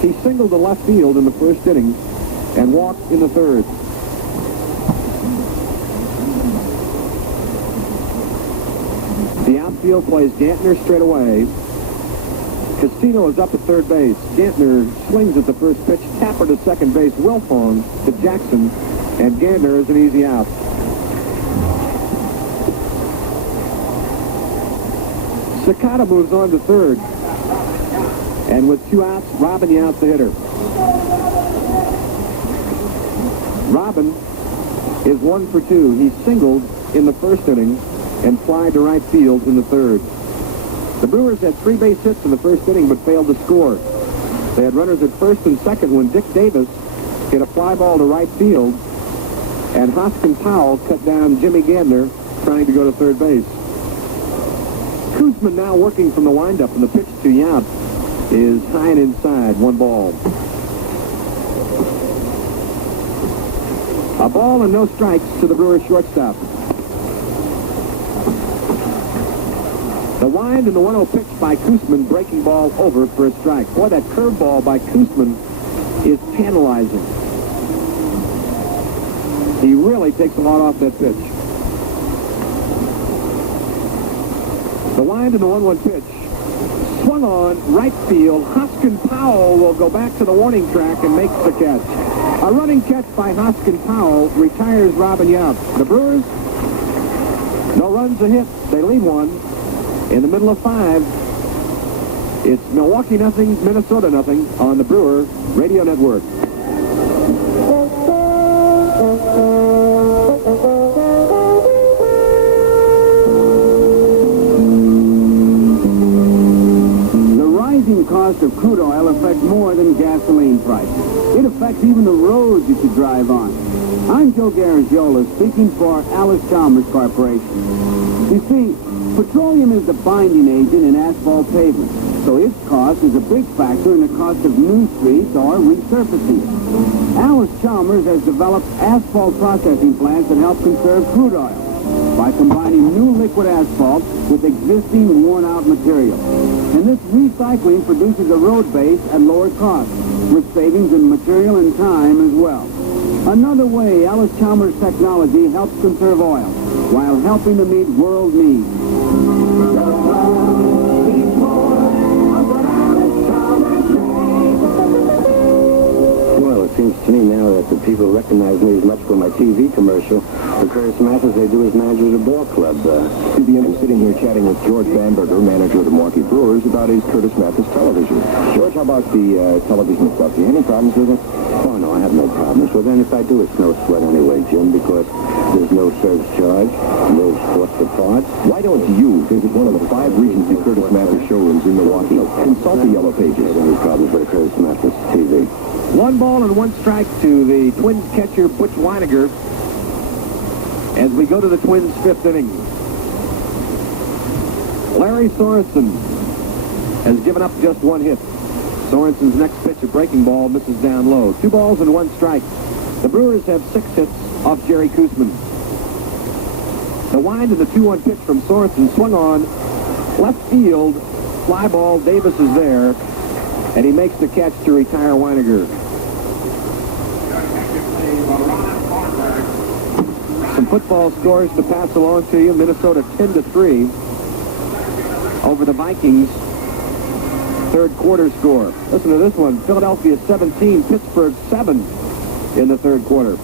He singled to left field in the first inning and walked in the third. The outfield plays Gantner straight away. Castino is up at third base. Gantner swings at the first pitch. Tapper to second base. Wilfong to Jackson. And Gantner is an easy out. Sakata moves on to third. And with 2 outs, Robin Yount's the hitter. Robin is 1 for 2. He singled in the first inning and flied to right field in the third. The Brewers had 3 base hits in the first inning but failed to score. They had runners at first and second when Dick Davis hit a fly ball to right field, and Hoskin Powell cut down Jimmy Gantner trying to go to third base. Koosman now working from the windup, and the pitch to Yount is high and inside, 1 ball. A ball and no strikes to the Brewers shortstop. The wind and the 1-0 pitch by Koosman, breaking ball over for a strike. Boy, that curveball by Koosman is tantalizing. He really takes a lot off that pitch. The wind and the 1-1 pitch. Swung on, right field. Hoskin Powell will go back to the warning track and makes the catch. A running catch by Hoskin Powell retires Robin Yount. The Brewers, no runs, a hit. They lead 1. In the middle of 5, it's Milwaukee nothing, Minnesota nothing on the Brewer Radio Network. The rising cost of crude oil affects more than gasoline prices. It affects even the roads you should drive on. I'm Joe Garagiola speaking for Alice Chalmers Corporation. You see, petroleum is the binding agent in asphalt pavement, so its cost is a big factor in the cost of new streets or resurfacing. Alice Chalmers has developed asphalt processing plants that help conserve crude oil by combining new liquid asphalt with existing worn-out material. And this recycling produces a road base at lower cost, with savings in material and time as well. Another way Alice Chalmers technology helps conserve oil while helping to meet world needs. Well, it seems to me now that the people recognize me as much for my TV commercial for Curtis Math as they do as manager of the ball club. I'm sitting here chatting with George Bamberger, manager of the Milwaukee Brewers, about his Curtis Mathis television. George, how about the television stuff? Do you have any problems with it? Oh, no, I have no problems. Well, then if I do, it's no sweat anyway, Jim, because there's no service charge, no cost for parts. Why don't you visit one of the 5 Regency Curtis Mathis showrooms in Milwaukee? Consult the Yellow Pages. Any problems with Curtis Mathis TV? 1 ball and 1 strike to the Twins catcher, Butch Weiniger, as we go to the Twins' 5th inning. Larry Sorensen has given up just 1 hit. Sorensen's next pitch, a breaking ball, misses down low. 2 balls and 1 strike. The Brewers have 6 hits off Jerry Koosman. The wind of the 2-1 pitch from Sorensen swung on left field. Fly ball, Davis is there, and he makes the catch to retire Weiniger. Some football scores to pass along to you. Minnesota 10-3 over the Vikings. 3rd quarter score. Listen to this one. Philadelphia 17, Pittsburgh 7 in the 3rd quarter.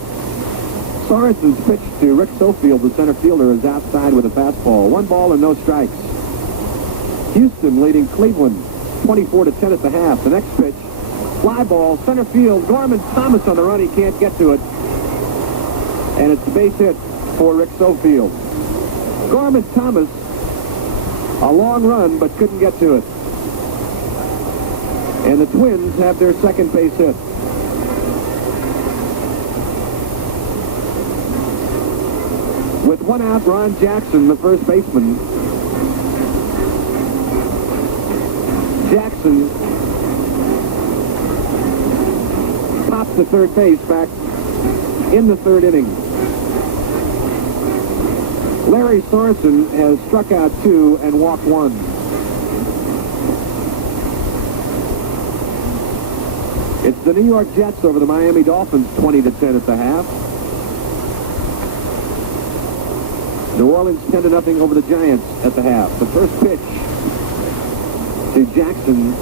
Sorensen's pitch to Rick Sofield, the center fielder, is outside with a fastball. 1 ball and no strikes. Houston leading Cleveland 24-10 at the half. The next pitch, fly ball, center field. Gorman Thomas on the run. He can't get to it. And it's a base hit for Rick Sofield. Gorman Thomas, a long run, but couldn't get to it. And the Twins have their 2nd base hit. With 1 out, Ron Jackson, the first baseman. Jackson pops to third base back in the 3rd inning. Larry Sorensen has struck out 2 and walked 1. It's the New York Jets over the Miami Dolphins, 20-10 at the half. New Orleans 10-0 over the Giants at the half. The first pitch to Jackson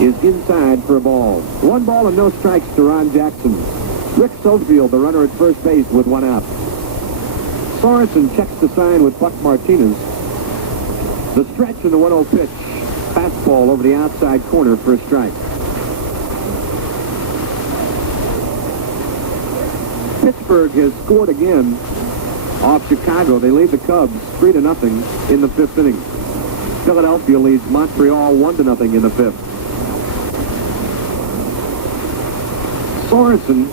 is inside for a ball. 1 ball and no strikes to Ron Jackson. Rick Sofield, the runner at first base, with 1 out. Sorensen checks the sign with Buck Martinez. The stretch and the 1-0 pitch. Fastball over the outside corner for a strike. Pittsburgh has scored again off Chicago. They lead the Cubs 3-0 in the 5th inning. Philadelphia leads Montreal 1-0 in the 5th. Sorensen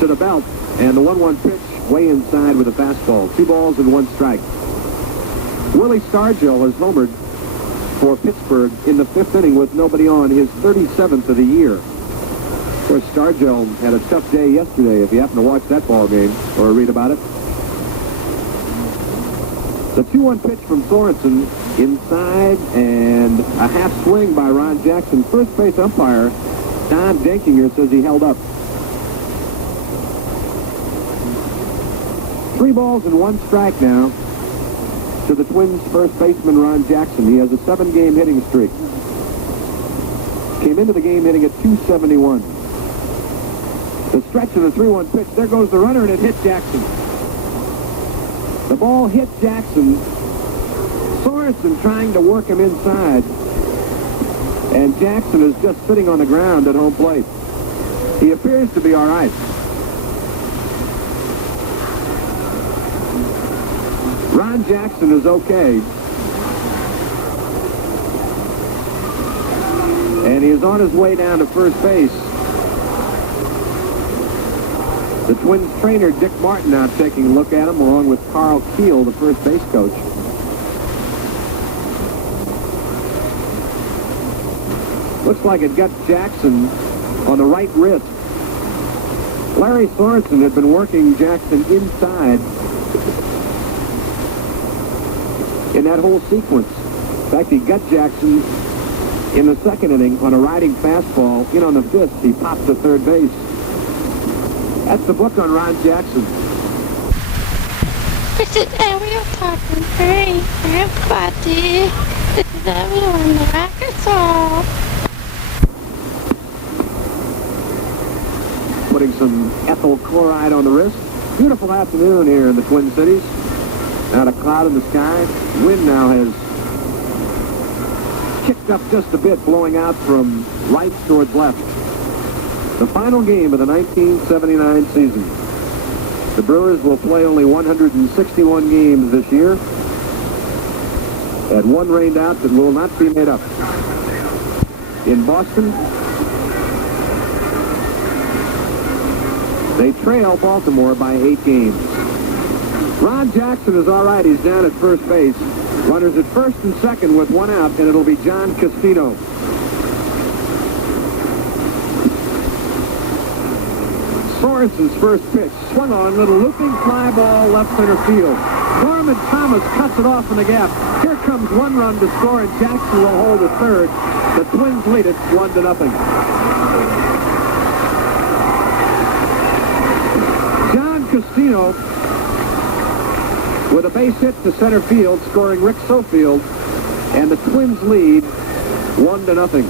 to the belt, and the 1-1 pitch way inside with a fastball. 2 balls and 1 strike. Willie Stargell has homered for Pittsburgh in the 5th inning with nobody on, his 37th of the year. Of course, Stargell had a tough day yesterday, if you happen to watch that ball game or read about it. The 2-1 pitch from Sorensen, inside, and a half swing by Ron Jackson. First base umpire Don Denkinger says he held up. 3 balls and 1 strike now to the Twins' first baseman, Ron Jackson. He has a 7-game hitting streak. Came into the game hitting at .271. The stretch of the 3-1 pitch. There goes the runner, and it hit Jackson. The ball hit Jackson. Sorensen trying to work him inside. And Jackson is just sitting on the ground at home plate. He appears to be all right. Ron Jackson is okay. And he is on his way down to first base. The Twins trainer, Dick Martin, now taking a look at him, along with Carl Keel, the first base coach. Looks like it got Jackson on the right wrist. Larry Sorensen had been working Jackson inside in that whole sequence. In fact, he got Jackson in the 2nd inning on a riding fastball. In on the 5th, he popped to third base. That's the book on Ron Jackson. This is Ariel talking. Hey, everybody. This is Ariel on the Arkansas. Putting some ethyl chloride on the wrist. Beautiful afternoon here in the Twin Cities. Not a cloud in the sky. Wind now has kicked up just a bit, blowing out from right towards left. The final game of the 1979 season. The Brewers will play only 161 games this year. Had 1 rained out that will not be made up. In Boston, they trail Baltimore by 8 games. Ron Jackson is all right. He's down at first base. Runners at first and second with 1 out, and it'll be John Castino. Sorensen's first pitch. Swung on, little looping fly ball left center field. Norman Thomas cuts it off in the gap. Here comes 1 run to score, and Jackson will hold at third. The Twins lead it 1-0. John Castino with a base hit to center field, scoring Rick Sofield, and the Twins lead 1-0.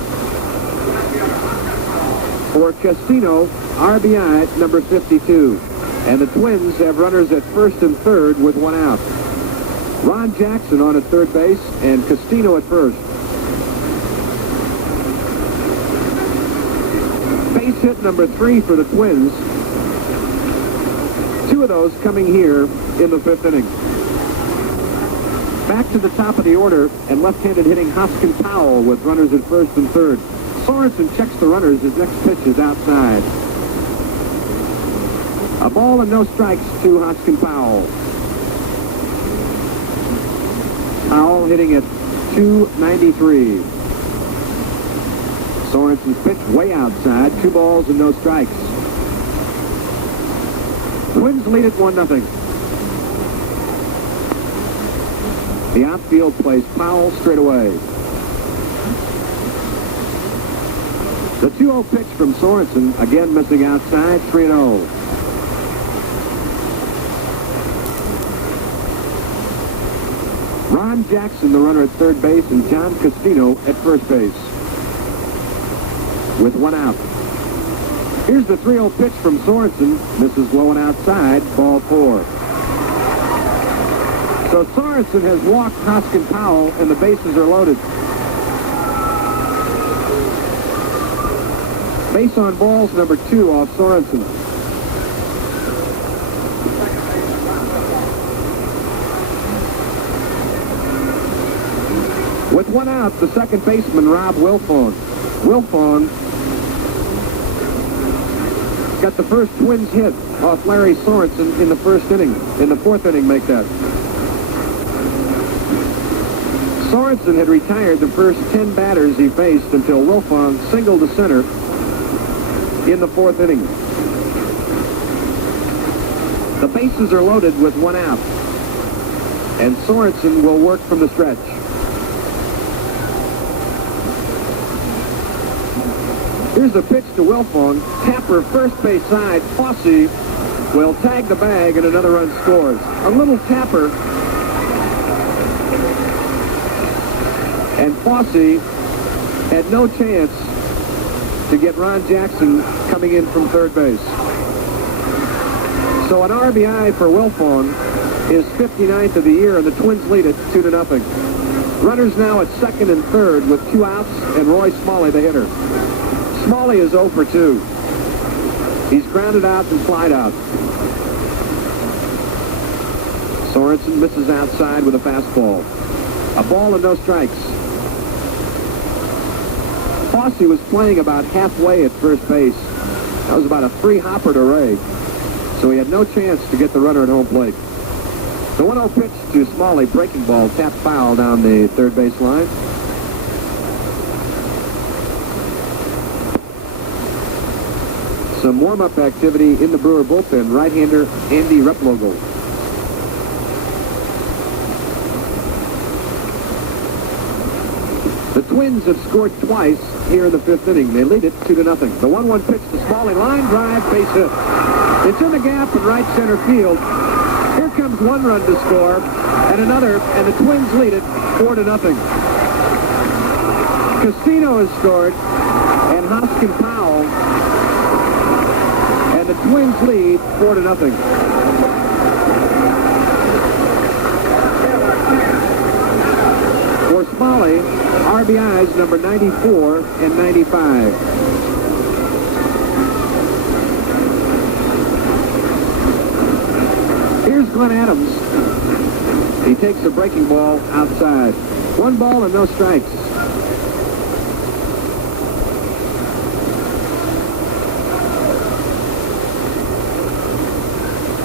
For Castino, RBI number 52. And the Twins have runners at first and third with 1 out. Ron Jackson on at third base and Castino at first. Base hit number 3 for the Twins. 2 of those coming here in the 5th inning. Back to the top of the order, and left-handed hitting Hoskin Powell with runners at first and third. Sorensen checks the runners. His next pitch is outside. A ball and no strikes to Hoskin Powell. Powell hitting at .293. Sorensen's pitch way outside. 2 balls and no strikes. Twins lead it 1-0. The outfield plays Powell straight away. The 2-0 pitch from Sorensen, again missing outside, 3-0. Ron Jackson, the runner at third base, and John Castino at first base with 1 out. Here's the 3-0 pitch from Sorensen, misses low and outside, ball 4. So Sorensen has walked Hoskin Powell, and the bases are loaded. Base on balls, number 2 off Sorensen. With 1 out, the second baseman, Rob Wilfong. Wilfong got the first Twins hit off Larry Sorensen in the first inning. In the 4th inning, make that. Sorensen had retired the first 10 batters he faced until Wilfong singled to center in the 4th inning. The bases are loaded with 1 out, and Sorensen will work from the stretch. Here's the pitch to Wilfong. Tapper, first base side. Fosse will tag the bag, and another run scores. A little tapper, and Fosse had no chance to get Ron Jackson coming in from third base. So an RBI for Wilfong, his 59th of the year, and the Twins lead it 2-0. Runners now at second and third with 2 outs, and Roy Smalley, the hitter. Smalley is 0 for 2. He's grounded out and flied out. Sorensen misses outside with a fastball. A ball and no strikes. Fosse was playing about halfway at first base. That was about a 3-hopper to Ray. So he had no chance to get the runner at home plate. The 1-0 pitch to Smalley, breaking ball, tapped foul down the third base line. Some warm-up activity in the Brewer bullpen. Right-hander Andy Replogle. The Twins have scored twice here in the 5th inning. They lead it 2-0. The 1-1 pitch to Smalley, line drive, base hit. It's in the gap in right center field. Here comes 1 run to score, and another, and the Twins lead it 4-0. Castino has scored, and Hoskin Powell, and the Twins lead 4-0. For Smalley, RBIs number 94 and 95. Here's Glenn Adams. He takes a breaking ball outside. 1 ball and no strikes.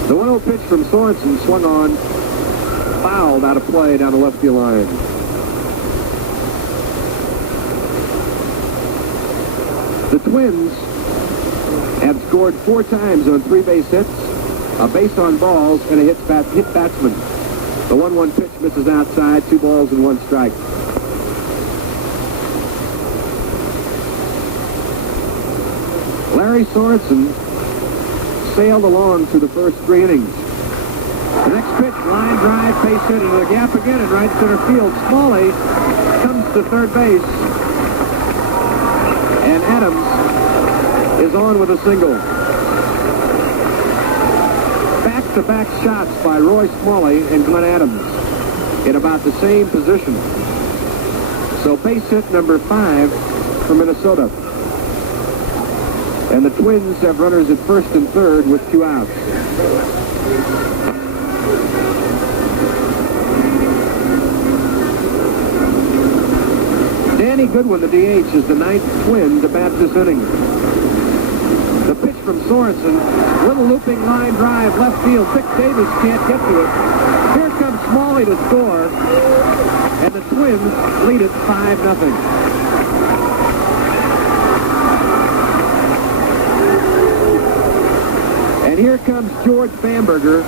The 1-0 pitch from Sorensen swung on, fouled out of play down the left field line. The Twins have scored 4 times on 3 base hits, a base on balls, and a hit batsman. The 1-1 pitch misses outside, 2 balls and 1 strike. Larry Sorensen sailed along through the first 3 innings. The next pitch, line drive, base hit into the gap again in right center field. Smalley comes to third base, and Adams is on with a single. Back-to-back shots by Roy Smalley and Glenn Adams in about the same position. So base hit number 5 for Minnesota. And the Twins have runners at first and third with 2 outs. Danny Goodwin, the DH, is the 9th Twin to bat this inning. The pitch from Sorensen, little looping line drive, left field. Dick Davis can't get to it. Here comes Smalley to score, and the Twins lead it 5-0. And here comes George Bamberger